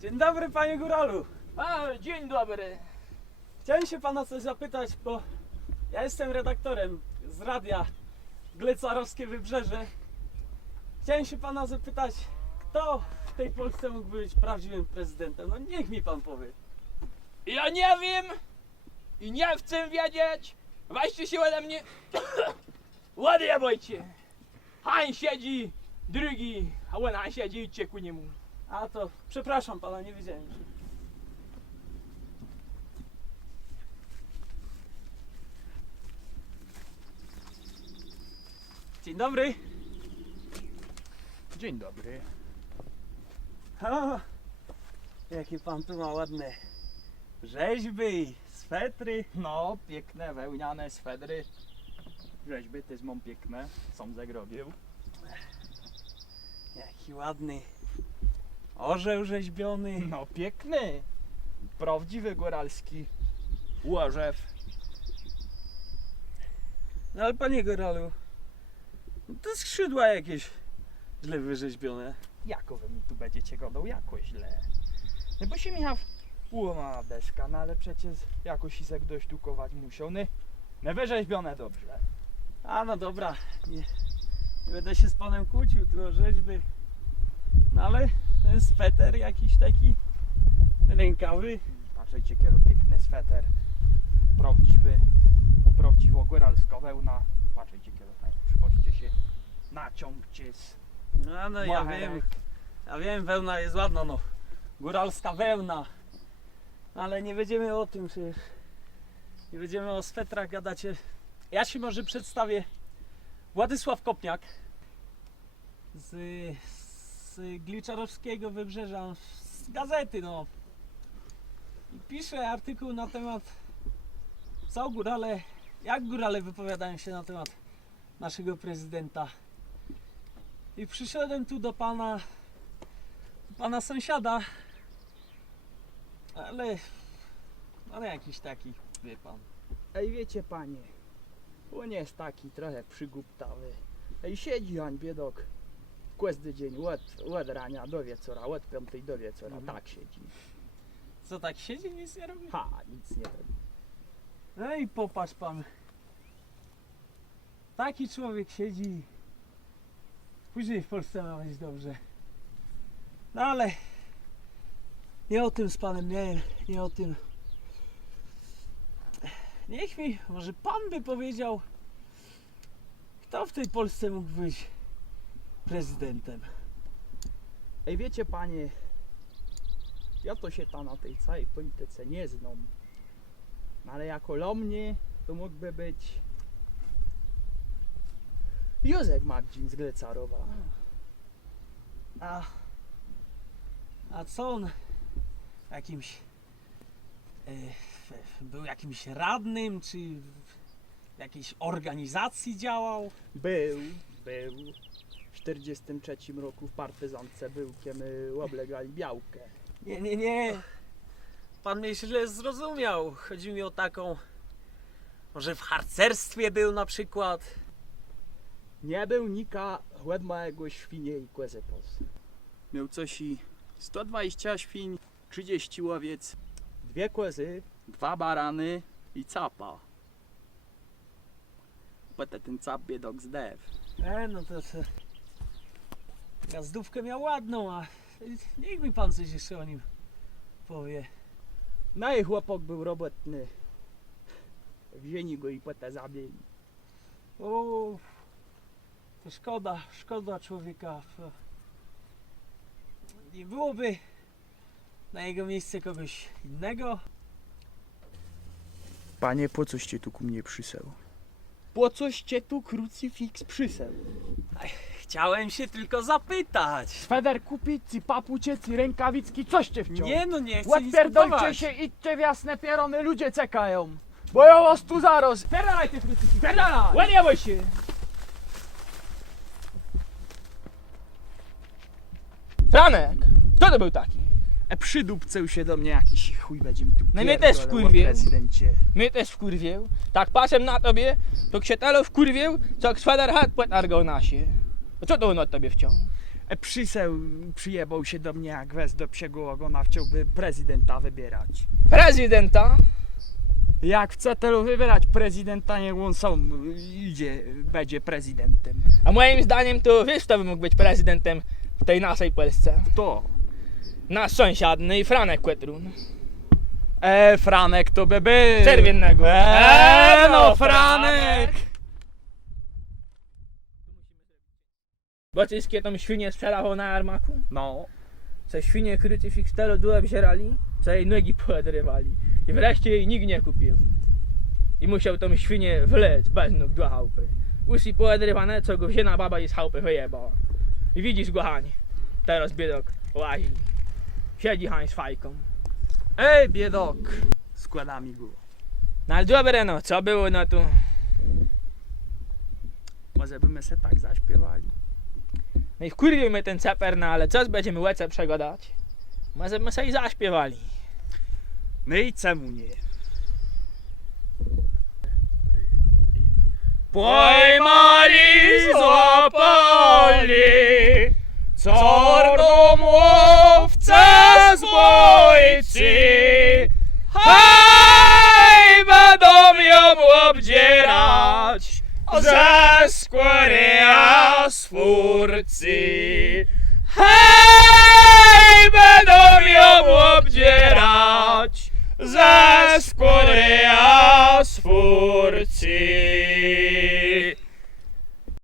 Dzień dobry, panie góralu. A, dzień dobry. Chciałem się pana coś zapytać, bo ja jestem redaktorem z radia Glecarowskie Wybrzeże. Chciałem się pana zapytać, kto w tej Polsce mógł być prawdziwym prezydentem? No niech mi pan powie. Ja nie wiem i nie chcę wiedzieć. Weźcie się ode mnie. Ładnie bojcie. Han siedzi, drugi, a on siedzi i cieku nie mu. A to, przepraszam pana, nie wiedziałem. że- Dzień dobry. Dzień dobry. O, jakie pan tu ma ładne rzeźby, swetry. No, piękne wełniane swedry. Rzeźby też mam piękne, są ze grobieł. Jaki ładny orzeł rzeźbiony. No, piękny. Prawdziwy góralski łożew. No ale panie Goralu, to skrzydła jakieś źle wyrzeźbione. Jako wy mi tu będziecie godą jako źle. No bo się miał łoma deska, no ale przecież jakoś Izek dość dukować musiał. No, no wyrzeźbione dobrze. A no dobra, nie, nie będę się z panem kłócił tu o rzeźby. No ale sweter jakiś taki rękawy. Patrzcie, jakie piękny sweter. Prawdziwy, prawdziwo góralska wełna. Patrzcie, jakie fajnie. Przychodźcie się, naciągcie z No, no ja wiem, ja wiem, wełna jest ładna, no. Góralska wełna. Ale nie będziemy o tym przecież. Nie będziemy o swetrach gadacie. Ja się może przedstawię. Władysław Kopniak z, z Gliczarowskiego Wybrzeża, z gazety, no. I piszę artykuł na temat co górale, jak górale wypowiadają się na temat naszego prezydenta. I przyszedłem tu do pana, do pana sąsiada, ale ale jakiś taki, wie pan. Ej, wiecie panie, on jest taki trochę przyguptawy. Ej, siedzi on biedok. Każdy dzień od, od rania do wieczora, od piątej do wieczora, Mhm. tak siedzi. Co tak siedzi, nic nie robi? Ha, nic nie robi. No i popatrz pan. Taki człowiek siedzi. Później w Polsce ma być dobrze. No ale nie o tym z panem, nie, nie o tym. Niech mi, może pan by powiedział, kto w tej Polsce mógł być prezydentem. Ej, wiecie panie, ja to się tam na tej całej polityce nie znam. No Ale jako lo mnie to mógłby być Józef Magdzin z Glecarowa. A, a co on jakimś f- był jakimś radnym, czy w jakiejś organizacji działał? Był, był. W 43 roku w partyzance był, kiedy oblegali Białkę. Nie, nie, nie. Pan mnie źle zrozumiał. Chodzi mi o taką, może w harcerstwie był na przykład. Nie był nika łed małego świnie i kłezepos. Miał coś i 120 świń, 30 łowiec, dwie kłezy, dwa barany i capa. Potem ten cap biedok zdew. E, no to, to gazdówkę miał ładną, a niech mi pan coś jeszcze o nim powie. No i chłopak był robotny. Wzięli go i potem zabili. O, to szkoda, szkoda człowieka. Nie byłoby na jego miejsce kogoś innego? Panie, po coś cię tu ku mnie przysał? Po coś cię tu krucyfiks przysał? Chciałem się tylko zapytać. Sweder kupić, ci papucie, ci rękawicki, coś cię wciął. Nie no, nie chcę nic kupować. się, idźcie w jasne pierony, ludzie czekają. Bo ja was tu zaraz. Pierdalaj ty krucyfiks. Pierdalaj. Ładnie boj się. Franek, kto to był taki? E, przydupceł się do mnie jakiś chuj będzie mi tu No mnie też pierdolał o wkurwił. prezydencie. Mnie też wkurwił. Tak patrzę na tobie, to się telo wkurwił, co jak swader hat potargał nasie. No co to on od tobie wciął? E, Przyseł przyjebał się do mnie jak wez do psiego ogona, chciałby prezydenta wybierać. Prezydenta? Jak chce telu wybierać prezydenta, niech on sam idzie, będzie prezydentem. A moim zdaniem to wiesz, kto by mógł być prezydentem w tej naszej Polsce? To. Nasz sąsiadny Franek Kwetrun. E, Franek to by był. Czerwiennego. E, no Franek. Bo wszystkie tą świnie sprzedawał na jarmaku? No. Co świnie krucyfiks telo dule bzierali, co jej nogi poodrywali. I wreszcie jej nikt nie kupił. I musiał tą świnię wlec bez nóg do chałupy. Usi poodrywane, co go wzięna baba i z chałupy wyjebała. I widzisz go Hań, teraz biedok łazi. Siedzi Hań z fajką. Ej, biedok. Składa mi go. No ale dobre no, co było no tu? Może byśmy se tak zaśpiewali. No i ten ceper, no ale co będziemy łece przegadać? Może by sobie zaśpiewali. No i czemu nie? Pojmali, złapali, czarnomówce sercu. Hej, będą ją obdzierać ze skóry asfurcji.